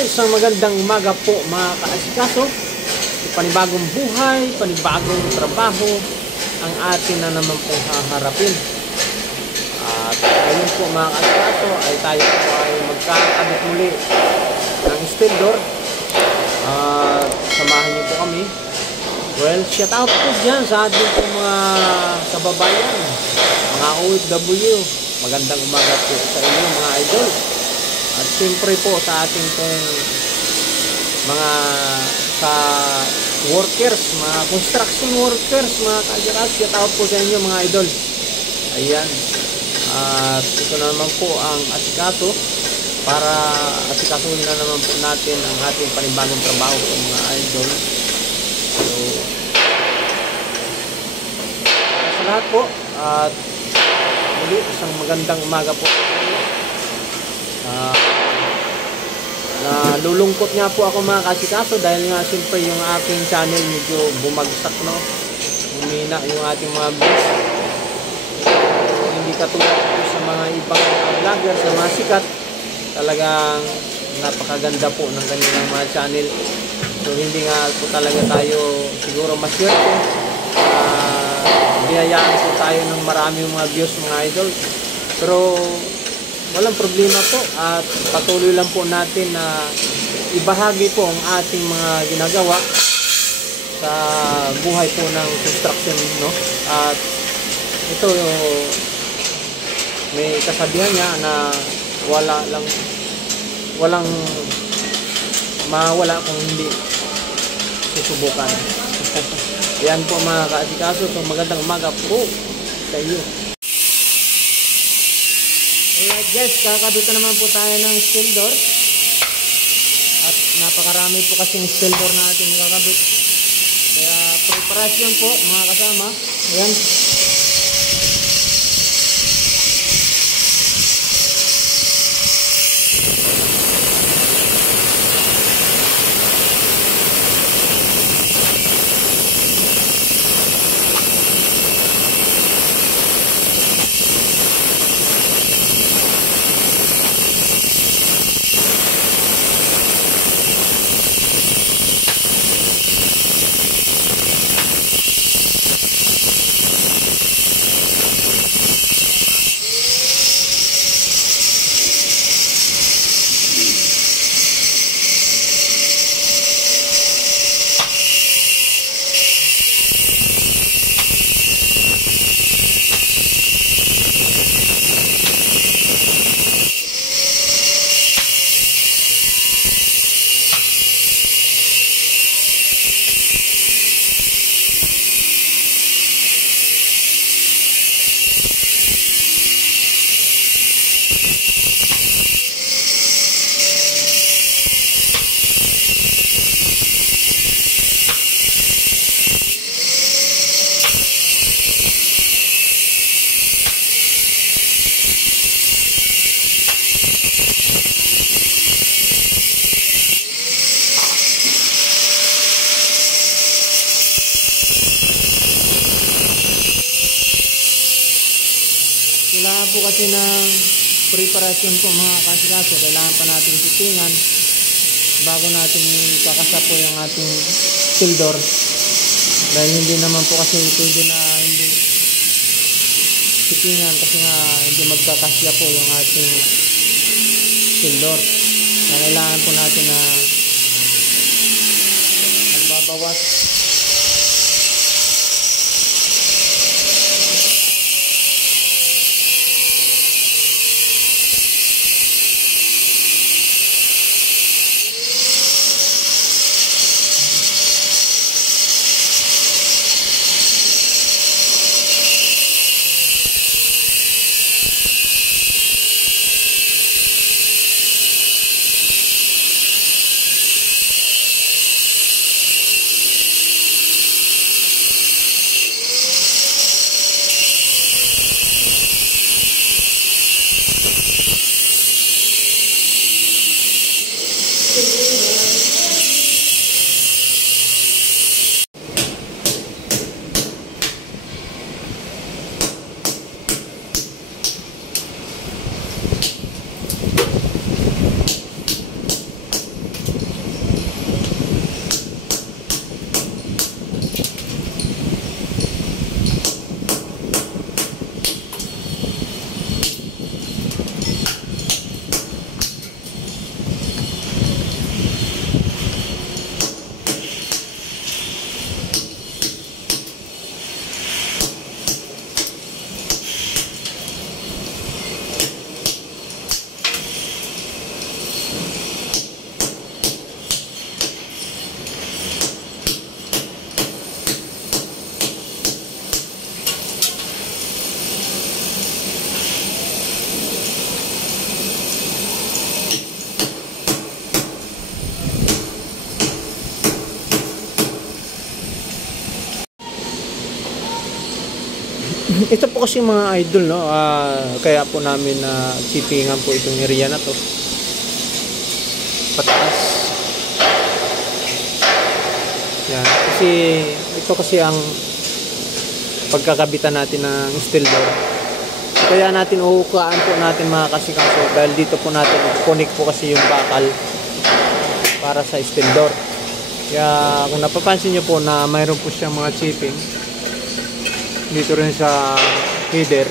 guys, so magandang umaga po mga kaasikaso. Panibagong buhay, panibagong trabaho ang atin na naman pong haharapin. At ngayon po mga kaasikaso ay tayo po ay magkakabit muli ng steel door. Samahan niyo po kami. Well, shout out po dyan sa ating po mga kababayan, mga OFW. Magandang umaga po sa inyo mga idol. At siyempre po sa ating pong mga workers, mga construction workers, mga kaasikaso, shout out po sa inyo mga idol. Ayan. At ito naman po ang asikaso para asikasuhin na naman po natin ang ating panibagong trabaho po mga idol. So, sa lahat po at muli isang magandang umaga po. Lulungkot nga po ako mga kaasikaso dahil nga siyempre yung aking channel medyo bumagsak, no? Humina yung ating mga views. Hindi katulad po sa mga ibang vlogger, sa mga sikat. Talagang napakaganda po ng kanilang mga channel. So hindi nga po talaga tayo siguro maswerte. Biyayaan po tayo ng marami mga views mga idol. Pero walang problema po at patuloy lang po natin na ibahagi po ang ating mga ginagawa sa buhay po ng construction, no? At ito may kasabihan niya na walang mawala kung hindi susubukan. Yan po mga kaasikaso. So magandang umaga po sa iyo. Alright guys, kakabit na naman po tayo ng steel door. At napakarami po kasing steel door na ating kakabit. Kaya preparasyon po mga kasama. Ayan. Kailangan po kasi ng preparasyon po mga kaasikaso. Kailangan pa natin titingan bago natin kakasa po yung ating steel door. Dahil hindi naman po kasi pwede na hindi titingan kasi nga hindi magkakasya po yung ating steel door. Kailangan po natin na magbabawas. Ito po kasi mga idol, no, kaya po namin na chipingan po itong area na to pataas. Yan, kasi ito kasi ang pagkakabitan natin ng steel door. Kaya natin uhukaan po natin mga kasikaso dahil dito po natin connect po kasi yung bakal para sa steel door. Kaya kung napapansin nyo po na mayroon po siyang mga chipping dito rin sa header.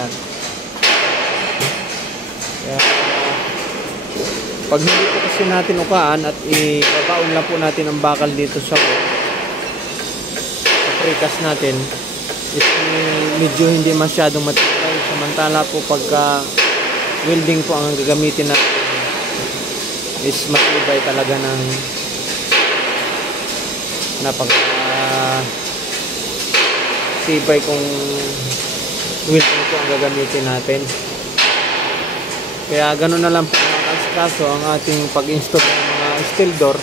Yan. Kaya pag hindi po kasi natin ukaan at ibabaon lang po natin ang bakal dito sa precast natin, is medyo hindi masyadong matibay. Samantala po pagka welding po ang gagamitin natin is matibay talaga ng tibay kung welding po ang gagamitin natin. Kaya ganoon na lang po mga kasikaso ang ating pag-install ng mga steel door.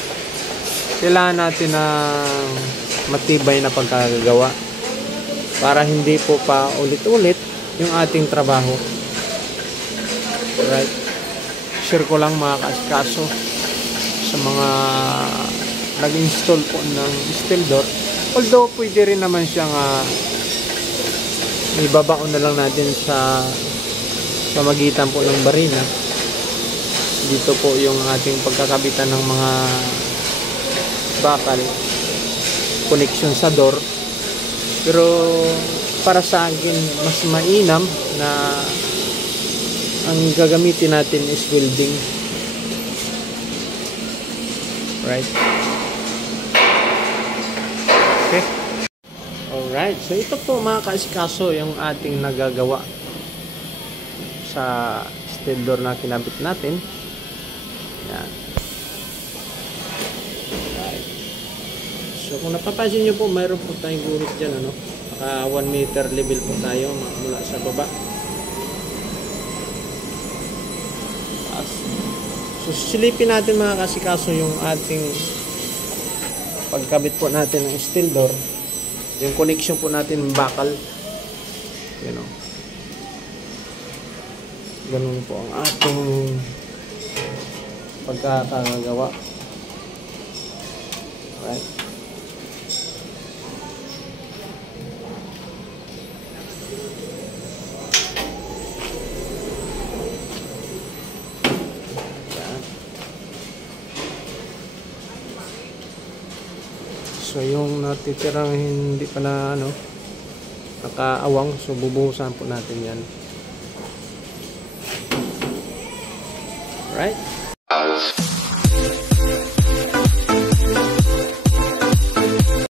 Kailangan natin ng matibay na pagkagagawa para hindi po pa ulit-ulit yung ating trabaho. Right? Share ko lang mga kasikaso sa mga nag-install po ng steel door. Although pwede rin naman siyang ibabaon na lang natin sa magitan po ng barina. Dito po yung ating pagkakabitan ng mga bakal connection sa door. Pero para sa akin mas mainam na ang gagamitin natin is welding. Right? Okay. Alright. So ito po mga kaasikaso yung ating nagagawa sa steel door na kinabit natin. Yan. Alright. So kung napapansin nyo po, mayroon po tayong guhit dyan, ano? Naka 1 meter level po tayo mula sa baba. So silipin natin mga kasikaso yung ating pagkabit po natin ng steel door. Yung connection po natin bakal. You know. Ganun po ang ating pagkakagawa. Right? So yung natitirang hindi pa na nakaawang, so bubuhusan po natin yan. Right?